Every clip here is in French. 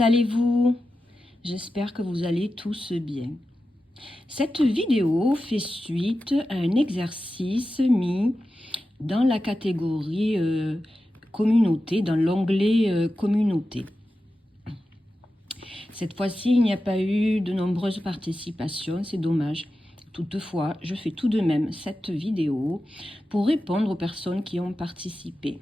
allez-vous? J'espère que vous allez tous bien. Cette vidéo fait suite à un exercice mis dans la catégorie communauté, dans l'onglet communauté. Cette fois-ci, il n'y a pas eu de nombreuses participations, c'est dommage. Toutefois, je fais tout de même cette vidéo pour répondre aux personnes qui ont participé.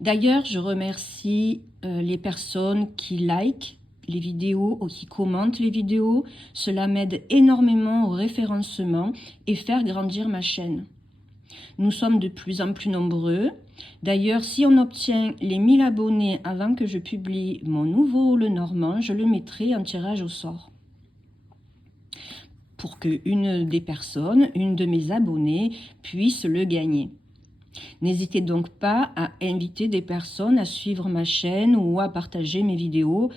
D'ailleurs, je remercie les personnes qui likent les vidéos ou qui commentent les vidéos. Cela m'aide énormément au référencement et faire grandir ma chaîne. Nous sommes de plus en plus nombreux. D'ailleurs, si on obtient les 1000 abonnés avant que je publie mon nouveau Le Normand, je le mettrai en tirage au sort. Pour qu'une des personnes, une de mes abonnés, puisse le gagner. N'hésitez donc pas à inviter des personnes à suivre ma chaîne ou à partager mes vidéos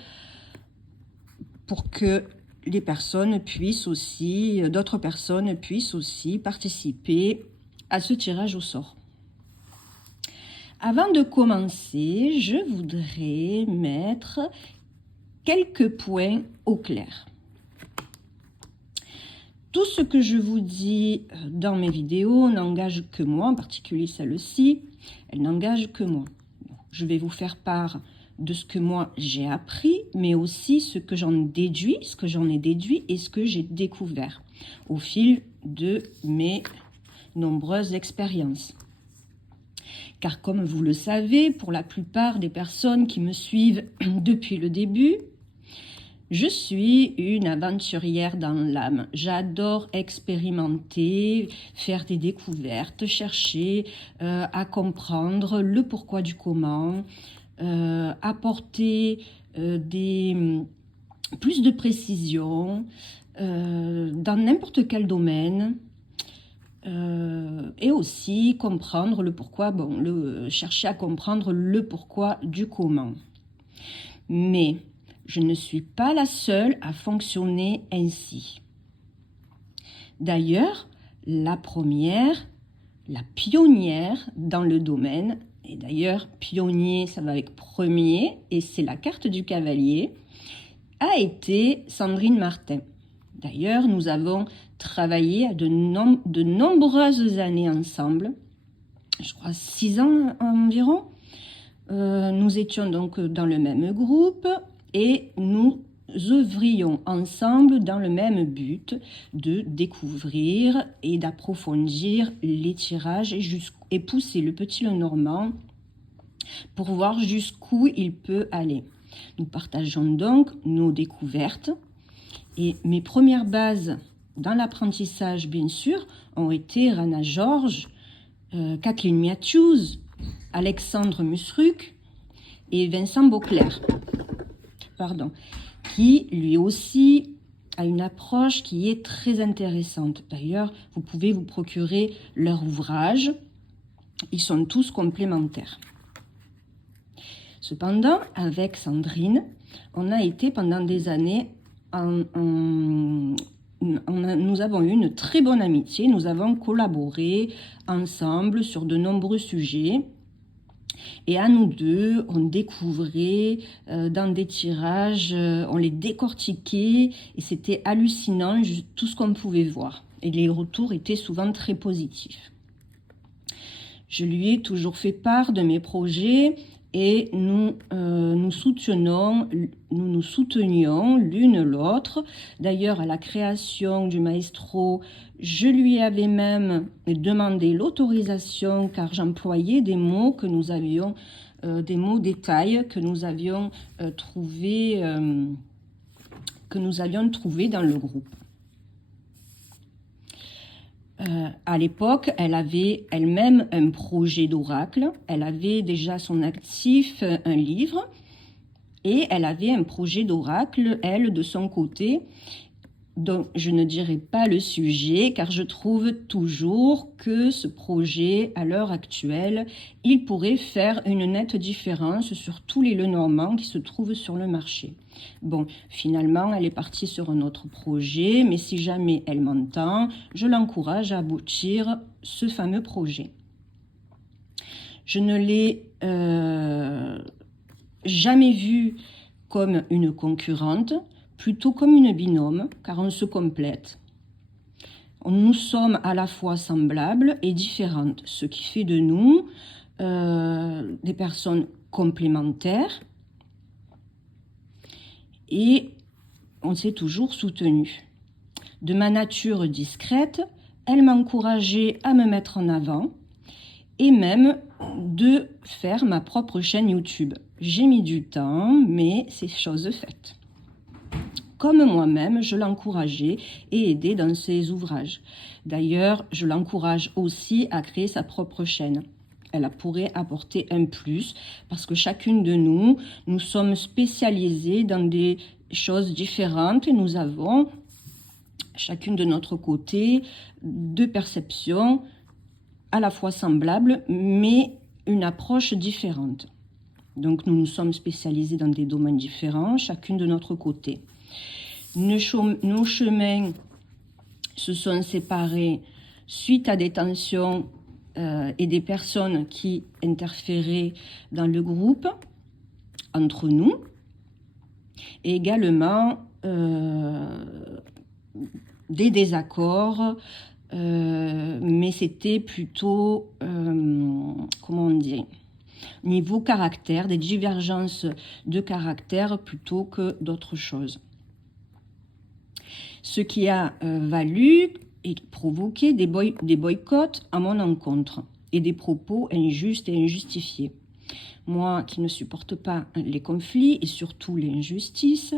pour que les personnes puissent aussi, d'autres personnes puissent aussi participer à ce tirage au sort. Avant de commencer, je voudrais mettre quelques points au clair. Tout ce que je vous dis dans mes vidéos n'engage que moi, en particulier celle-ci, elle n'engage que moi. Je vais vous faire part de ce que moi j'ai appris, mais aussi ce que j'en déduis, ce que j'en ai déduit et ce que j'ai découvert au fil de mes nombreuses expériences. Car comme vous le savez, pour la plupart des personnes qui me suivent depuis le début, je suis une aventurière dans l'âme. J'adore expérimenter, faire des découvertes, chercher à comprendre le pourquoi du comment, apporter plus de précision dans n'importe quel domaine. Et aussi comprendre le pourquoi, chercher à comprendre le pourquoi du comment. Mais je ne suis pas la seule à fonctionner ainsi. D'ailleurs, la première, la pionnière dans le domaine, et d'ailleurs pionnier ça va avec premier, et c'est la carte du cavalier, a été Sandrine Martin. D'ailleurs, nous avons travaillé de nombreuses années ensemble, je crois 6 ans environ. Nous étions donc dans le même groupe et nous œuvrions ensemble dans le même but de découvrir et d'approfondir les tirages et pousser le petit Lenormand pour voir jusqu'où il peut aller. Nous partageons donc nos découvertes. Et mes premières bases dans l'apprentissage, bien sûr, ont été Rana George, Kathleen Matthews, Alexandre Musruc et Vincent Beauclerc, qui lui aussi a une approche qui est très intéressante. D'ailleurs, vous pouvez vous procurer leur ouvrage, ils sont tous complémentaires. Cependant, avec Sandrine, on a été pendant des années nous avons eu une très bonne amitié, nous avons collaboré ensemble sur de nombreux sujets et à nous deux, on découvrait dans des tirages, on les décortiquait et c'était hallucinant tout ce qu'on pouvait voir et les retours étaient souvent très positifs. Je lui ai toujours fait part de mes projets et nous nous soutenions l'une l'autre. D'ailleurs, à la création du maestro, je lui avais même demandé l'autorisation car j'employais des mots que nous avions, des mots détails que nous avions trouvés dans le groupe. À l'époque, elle avait elle-même un projet d'oracle, elle avait déjà son actif un livre et elle avait un projet d'oracle, elle, de son côté. Donc, je ne dirai pas le sujet car je trouve toujours que ce projet, à l'heure actuelle, il pourrait faire une nette différence sur tous les Lenormands qui se trouvent sur le marché. Bon, finalement, elle est partie sur un autre projet, mais si jamais elle m'entend, je l'encourage à aboutir ce fameux projet. Je ne l'ai jamais vue comme une concurrente, plutôt comme une binôme, car on se complète. Nous sommes à la fois semblables et différentes, ce qui fait de nous des personnes complémentaires et on s'est toujours soutenus. De ma nature discrète, elle m'encourageait à me mettre en avant et même de faire ma propre chaîne YouTube. J'ai mis du temps, mais c'est chose faite. Comme moi-même, je l'encourageais et aidais dans ses ouvrages. D'ailleurs, je l'encourage aussi à créer sa propre chaîne. Elle pourrait apporter un plus parce que chacune de nous, nous sommes spécialisées dans des choses différentes et nous avons chacune de notre côté deux perceptions à la fois semblables mais une approche différente. Donc nous nous sommes spécialisés dans des domaines différents, chacune de notre côté. Nos chemins se sont séparés suite à des tensions et des personnes qui interféraient dans le groupe entre nous, et également des désaccords, mais c'était plutôt, comment on dit, niveau caractère, des divergences de caractère plutôt que d'autres choses. Ce qui a valu et provoqué des boycotts à mon encontre et des propos injustes et injustifiés. Moi qui ne supporte pas les conflits et surtout l'injustice,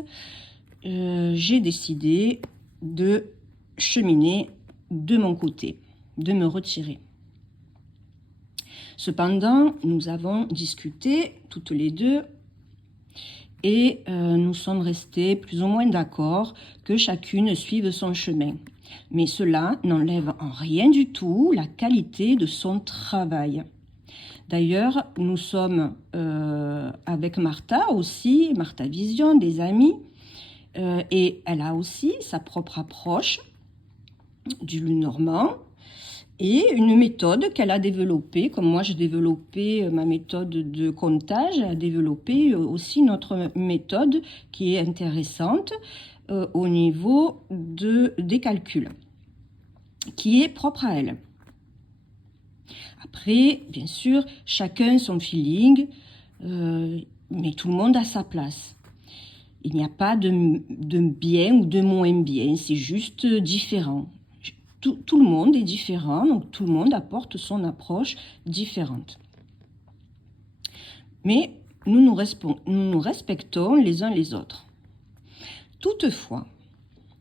j'ai décidé de cheminer de mon côté, de me retirer. Cependant, nous avons discuté toutes les deux et nous sommes restés plus ou moins d'accord que chacune suive son chemin. Mais cela n'enlève en rien du tout la qualité de son travail. D'ailleurs, nous sommes avec Martha aussi, Martha Vision, des amis, et elle a aussi sa propre approche du Normand et une méthode qu'elle a développée, comme moi j'ai développé ma méthode de comptage, elle a développé aussi notre méthode qui est intéressante au niveau des calculs, qui est propre à elle. Après, bien sûr, chacun son feeling, mais tout le monde a sa place. Il n'y a pas de bien ou de moins bien, c'est juste différent. Tout le monde est différent, donc tout le monde apporte son approche différente. Mais nous nous respectons les uns les autres. Toutefois,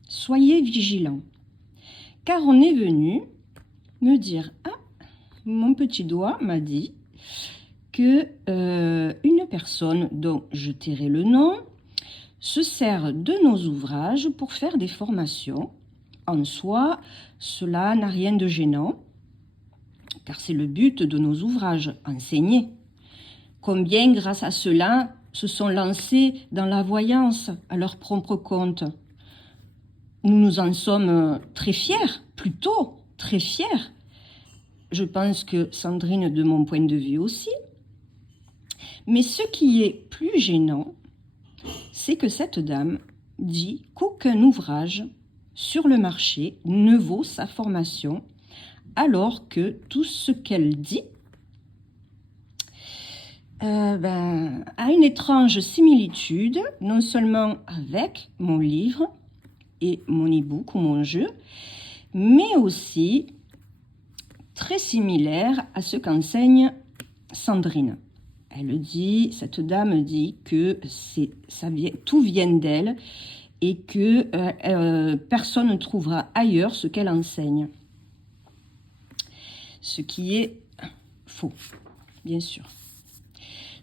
soyez vigilants, car on est venu me dire « Ah, mon petit doigt m'a dit que une personne dont je tairai le nom se sert de nos ouvrages pour faire des formations. En soi, cela n'a rien de gênant, car c'est le but de nos ouvrages, enseigner. Combien, grâce à cela, se sont lancés dans la voyance à leur propre compte. Nous nous en sommes très fiers, plutôt très fiers. Je pense que Sandrine, de mon point de vue aussi. Mais ce qui est plus gênant, c'est que cette dame dit qu'aucun ouvrage sur le marché ne vaut sa formation, alors que tout ce qu'elle dit a une étrange similitude, non seulement avec mon livre et mon e-book ou mon jeu, mais aussi très similaire à ce qu'enseigne Sandrine. Elle dit, cette dame dit que tout vient d'elle et que personne ne trouvera ailleurs ce qu'elle enseigne. Ce qui est faux, bien sûr.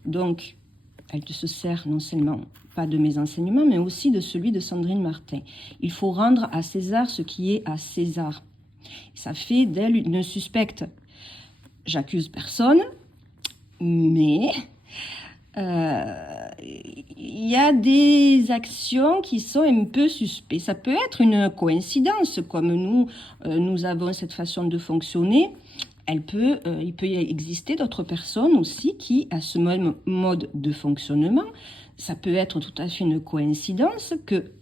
Donc, elle se sert non seulement pas de mes enseignements, mais aussi de celui de Sandrine Martin. Il faut rendre à César ce qui est à César. Ça fait d'elle une suspecte. J'accuse personne, mais il y a des actions qui sont un peu suspectes. Ça peut être une coïncidence, comme nous avons cette façon de fonctionner. Il peut y exister d'autres personnes aussi qui, à ce même mode de fonctionnement, ça peut être tout à fait une coïncidence que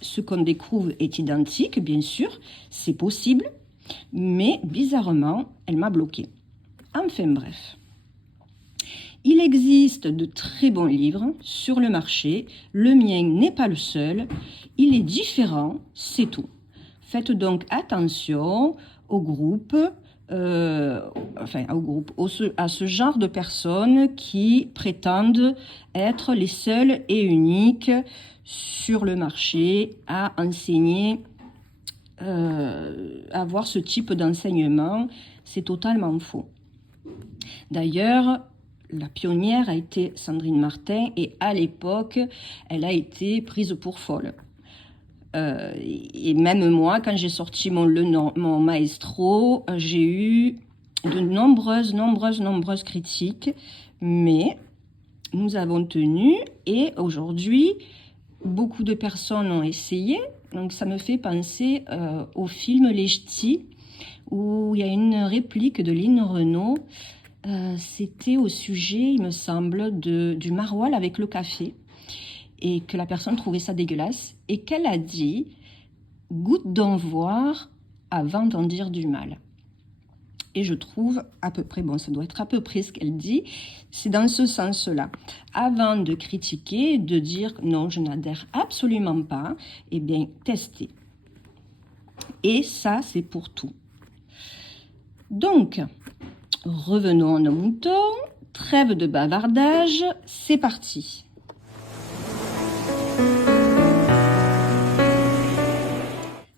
ce qu'on découvre est identique, bien sûr, c'est possible, mais bizarrement, elle m'a bloqué. Enfin bref. Il existe de très bons livres sur le marché, le mien n'est pas le seul, il est différent, c'est tout. Faites donc attention au groupe, à ce genre de personnes qui prétendent être les seuls et uniques sur le marché à enseigner, avoir ce type d'enseignement. C'est totalement faux. D'ailleurs, la pionnière a été Sandrine Martin et à l'époque, elle a été prise pour folle. Et même moi, quand j'ai sorti mon maestro, j'ai eu de nombreuses critiques, mais nous avons tenu et aujourd'hui, beaucoup de personnes ont essayé. Donc ça me fait penser au film Les Ch'tis, où il y a une réplique de Lynn Renaud. C'était au sujet, il me semble, du maroilles avec le café, et que la personne trouvait ça dégueulasse, et qu'elle a dit « goûte d'en voir avant d'en dire du mal ». Et je trouve à peu près, bon, ça doit être à peu près ce qu'elle dit, c'est dans ce sens-là. Avant de critiquer, de dire « non, je n'adhère absolument pas », eh bien, testez. Et ça, c'est pour tout. Donc, revenons à nos moutons, trêve de bavardage, c'est parti.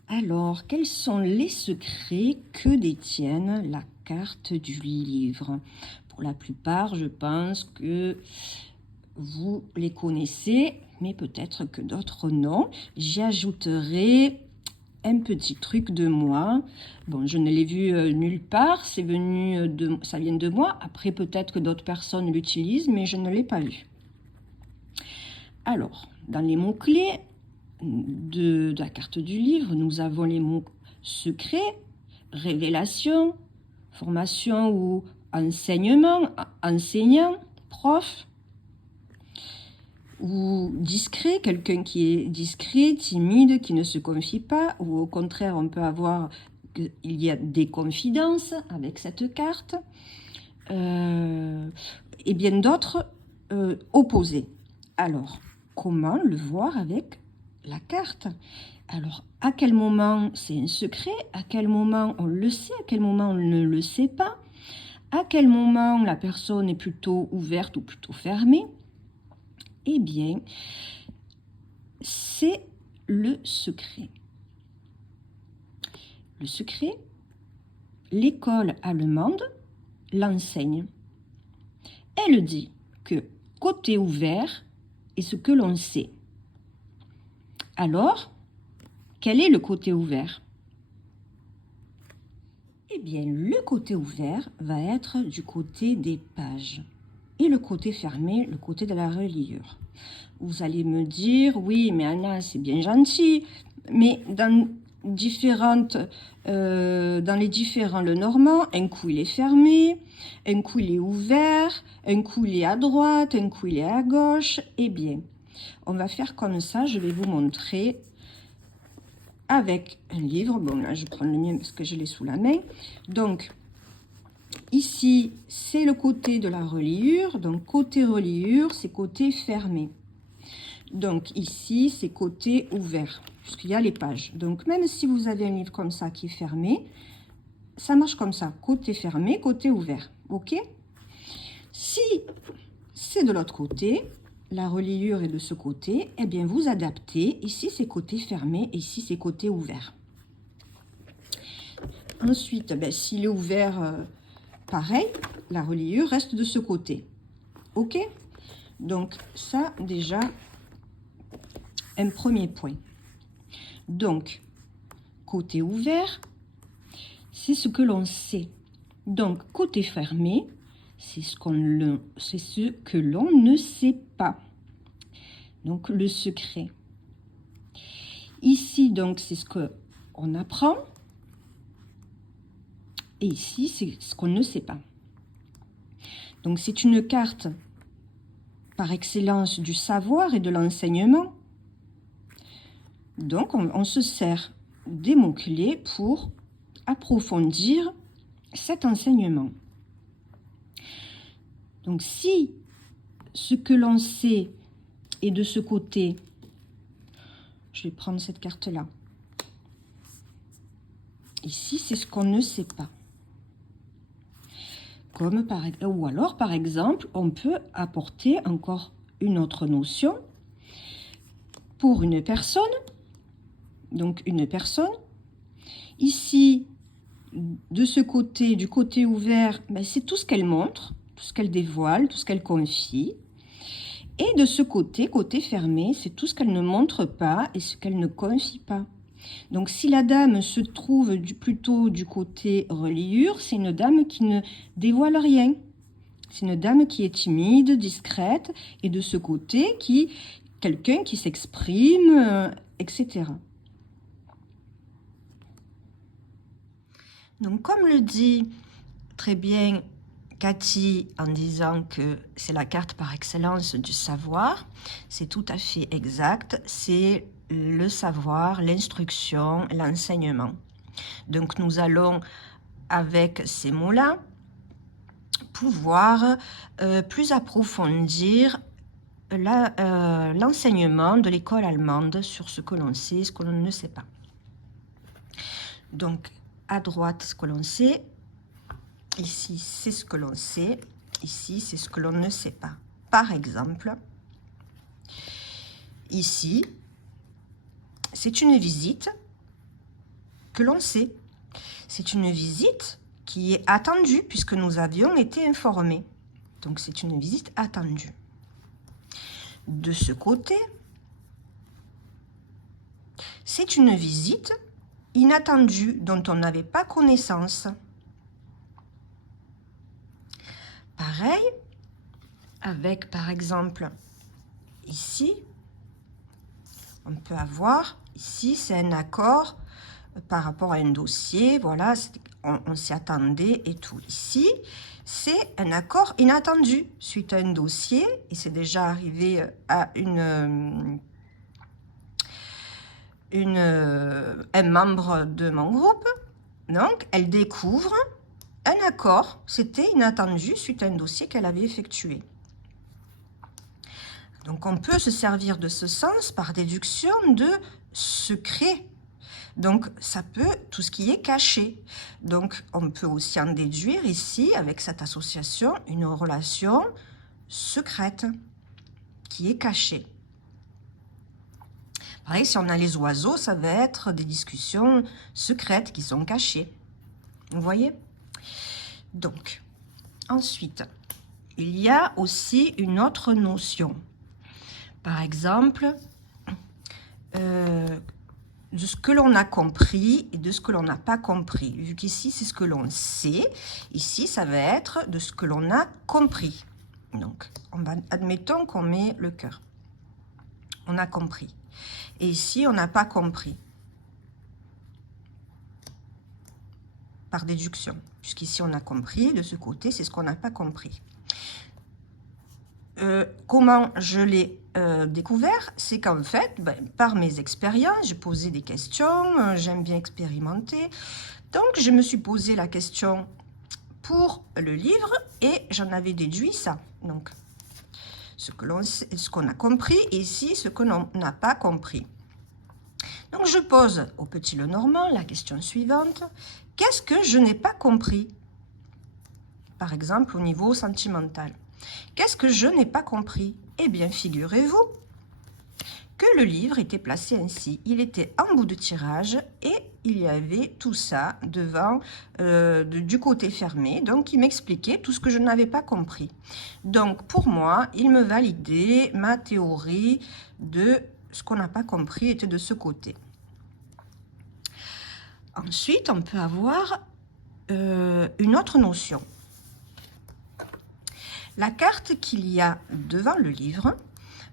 Alors, quels sont les secrets que détiennent la carte du livre? Pour la plupart, je pense que vous les connaissez, mais peut-être que d'autres non. J'y ajouterai un petit truc de moi. Bon, je ne l'ai vu nulle part, ça vient de moi. Après, peut-être que d'autres personnes l'utilisent, mais je ne l'ai pas vu. Alors, dans les mots-clés de la carte du livre, nous avons les mots secret, révélation, formation ou enseignement, enseignant, prof, ou discret, quelqu'un qui est discret, timide, qui ne se confie pas, ou au contraire, on peut avoir, il y a des confidences avec cette carte, et bien d'autres opposés. Alors, comment le voir avec la carte? Alors, à quel moment c'est un secret? À quel moment on le sait? À quel moment on ne le sait pas? À quel moment la personne est plutôt ouverte ou plutôt fermée? Eh bien, c'est le secret. Le secret, l'école allemande l'enseigne. Elle dit que côté ouvert est ce que l'on sait. Alors, quel est le côté ouvert? Eh bien, le côté ouvert va être du côté des pages. Et le côté fermé, le côté de la reliure. Vous allez me dire, oui, mais Anna, c'est bien gentil, mais dans les différents Lenormand, un coup il est fermé, un coup il est ouvert, un coup il est à droite, un coup il est à gauche. Eh bien, on va faire comme ça, je vais vous montrer avec un livre. Bon, là, je prends le mien parce que je l'ai sous la main. Donc, ici, c'est le côté de la reliure. Donc, côté reliure, c'est côté fermé. Donc, ici, c'est côté ouvert, puisqu'il y a les pages. Donc, même si vous avez un livre comme ça qui est fermé, ça marche comme ça. Côté fermé, côté ouvert. OK? Si c'est de l'autre côté, la reliure est de ce côté, eh bien, vous adaptez. Ici, c'est côté fermé, ici, c'est côté ouvert. Ensuite, s'il est ouvert... pareil, la reliure reste de ce côté. OK? Donc, ça, déjà, un premier point. Donc, côté ouvert, c'est ce que l'on sait. Donc, côté fermé, c'est ce que l'on ne sait pas. Donc, le secret. Ici, donc, c'est ce qu'on apprend. Et ici, c'est ce qu'on ne sait pas. Donc, c'est une carte par excellence du savoir et de l'enseignement. Donc, on se sert des mots-clés pour approfondir cet enseignement. Donc, si ce que l'on sait est de ce côté, je vais prendre cette carte-là. Ici, c'est ce qu'on ne sait pas. Ou alors, par exemple, on peut apporter encore une autre notion pour une personne. Donc, une personne. Ici, de ce côté, du côté ouvert, ben, c'est tout ce qu'elle montre, tout ce qu'elle dévoile, tout ce qu'elle confie. Et de ce côté, côté fermé, c'est tout ce qu'elle ne montre pas et ce qu'elle ne confie pas. Donc, si la dame se trouve plutôt du côté reliure, c'est une dame qui ne dévoile rien. C'est une dame qui est timide, discrète, et de ce côté, quelqu'un qui s'exprime, etc. Donc, comme le dit très bien Cathy en disant que c'est la carte par excellence du savoir, c'est tout à fait exact, c'est le savoir, l'instruction, l'enseignement. Donc nous allons, avec ces mots-là, pouvoir plus approfondir l'enseignement de l'école allemande sur ce que l'on sait et ce que l'on ne sait pas. Donc, à droite, ce que l'on sait, ici, c'est ce que l'on sait, ici, c'est ce que l'on ne sait pas. Par exemple, ici, c'est une visite que l'on sait. C'est une visite qui est attendue puisque nous avions été informés. Donc, c'est une visite attendue. De ce côté, c'est une visite inattendue dont on n'avait pas connaissance. Pareil, avec par exemple ici, on peut avoir, ici c'est un accord par rapport à un dossier, voilà, on s'y attendait et tout. Ici, c'est un accord inattendu suite à un dossier, et c'est déjà arrivé à un membre de mon groupe. Donc, elle découvre un accord, c'était inattendu suite à un dossier qu'elle avait effectué. Donc, on peut se servir de ce sens par déduction de secret. Donc, ça peut, tout ce qui est caché. Donc, on peut aussi en déduire ici, avec cette association, une relation secrète qui est cachée. Pareil, si on a les oiseaux, ça va être des discussions secrètes qui sont cachées. Vous voyez ? Donc, ensuite, il y a aussi une autre notion. Par exemple, de ce que l'on a compris et de ce que l'on n'a pas compris. Vu qu'ici, c'est ce que l'on sait. Ici, ça va être de ce que l'on a compris. Donc, admettons qu'on met le cœur. On a compris. Et ici, on n'a pas compris. Par déduction. Puisqu'ici, on a compris. De ce côté, c'est ce qu'on n'a pas compris. Comment je l'ai découvert, c'est qu'en fait, par mes expériences, j'ai posé des questions, j'aime bien expérimenter. Donc, je me suis posé la question pour le livre et j'en avais déduit ça. Donc, ce qu'on a compris et ici, ce que l'on n'a pas compris. Donc, je pose au petit Lenormand la question suivante. Qu'est-ce que je n'ai pas compris? Par exemple, au niveau sentimental. Qu'est-ce que je n'ai pas compris? Eh bien, figurez-vous que le livre était placé ainsi. Il était en bout de tirage et il y avait tout ça devant, du côté fermé. Donc, il m'expliquait tout ce que je n'avais pas compris. Donc, pour moi, il me validait ma théorie de ce qu'on n'a pas compris était de ce côté. Ensuite, on peut avoir une autre notion. La carte qu'il y a devant le livre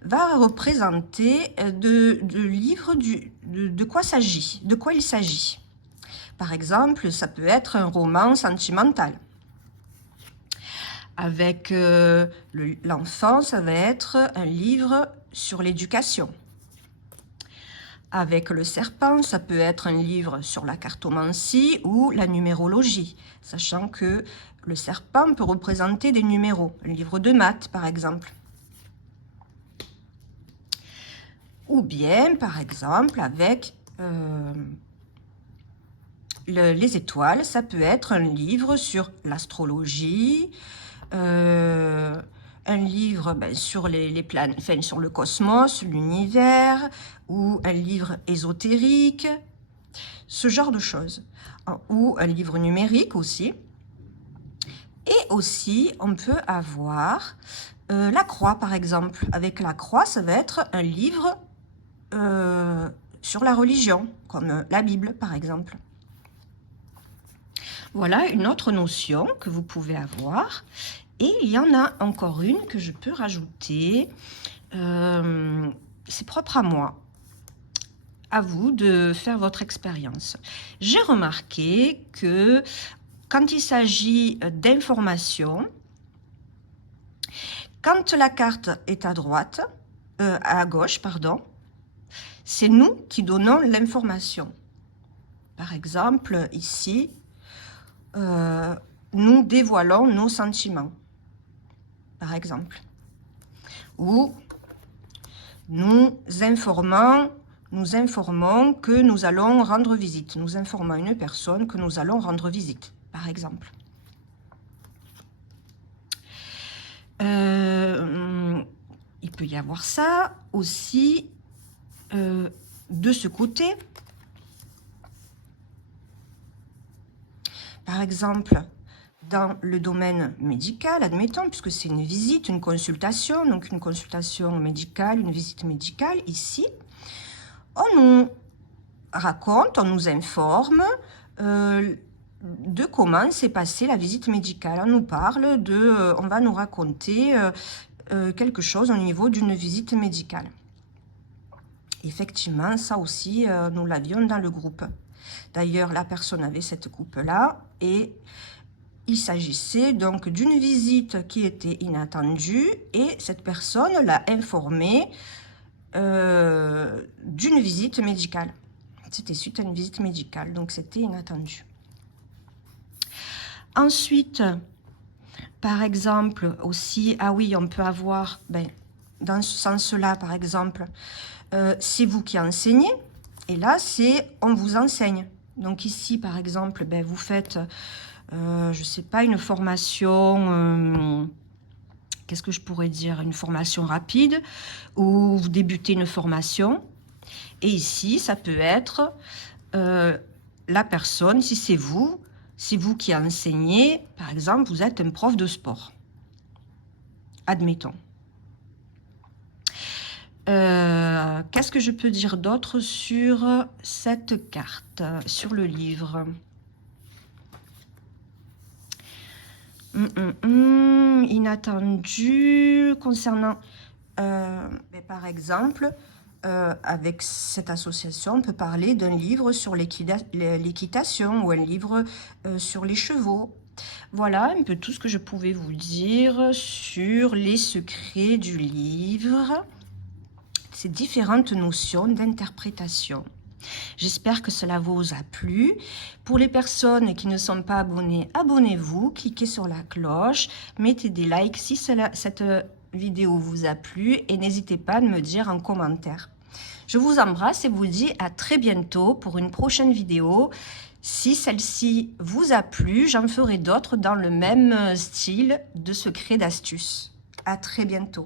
va représenter de quoi il s'agit. Par exemple, ça peut être un roman sentimental. Avec l'enfant, ça va être un livre sur l'éducation. Avec le serpent, ça peut être un livre sur la cartomancie ou la numérologie, sachant que le serpent peut représenter des numéros, un livre de maths par exemple. Ou bien, par exemple, avec les étoiles, ça peut être un livre sur l'astrologie, un livre sur les planètes, enfin, sur le cosmos, l'univers, ou un livre ésotérique, ce genre de choses. Ou un livre numérique aussi. Et aussi, on peut avoir la croix, par exemple. Avec la croix, ça va être un livre sur la religion, comme la Bible, par exemple. Voilà une autre notion que vous pouvez avoir. Et il y en a encore une que je peux rajouter. C'est propre à moi. À vous de faire votre expérience. J'ai remarqué que quand il s'agit d'informations, quand la carte est à droite, à gauche, pardon, c'est nous qui donnons l'information. Par exemple, ici, nous dévoilons nos sentiments, par exemple. Ou nous informons que nous allons rendre visite. Nous informons une personne que nous allons rendre visite, par exemple. Il peut y avoir ça aussi de ce côté. Par exemple, dans le domaine médical, admettons, puisque c'est une visite, une consultation, donc une consultation médicale, une visite médicale, ici, on nous raconte, on nous informe de comment s'est passée la visite médicale. On nous parle on va nous raconter quelque chose au niveau d'une visite médicale. Effectivement, ça aussi, nous l'avions dans le groupe. D'ailleurs, la personne avait cette coupe-là et il s'agissait donc d'une visite qui était inattendue et cette personne l'a informé d'une visite médicale. C'était suite à une visite médicale, donc c'était inattendu. Ensuite, par exemple, aussi, ah oui, on peut avoir, dans ce sens-là, par exemple, c'est vous qui enseignez, et là, c'est on vous enseigne. Donc ici, par exemple, vous faites, je ne sais pas, une formation, qu'est-ce que je pourrais dire, une formation rapide, ou vous débutez une formation. Et ici, ça peut être la personne, si c'est vous qui enseignez, par exemple, vous êtes un prof de sport. Admettons. Qu'est-ce que je peux dire d'autre sur cette carte, sur le livre? Inattendu concernant, par exemple, avec cette association, on peut parler d'un livre sur l'équitation ou un livre sur les chevaux. Voilà un peu tout ce que je pouvais vous dire sur les secrets du livre, ces différentes notions d'interprétation. J'espère que cela vous a plu. Pour les personnes qui ne sont pas abonnées, abonnez-vous, cliquez sur la cloche, mettez des likes si cette vidéo vous a plu et n'hésitez pas à me dire en commentaire. Je vous embrasse et vous dis à très bientôt pour une prochaine vidéo. Si celle-ci vous a plu, j'en ferai d'autres dans le même style de secrets d'astuces. À très bientôt.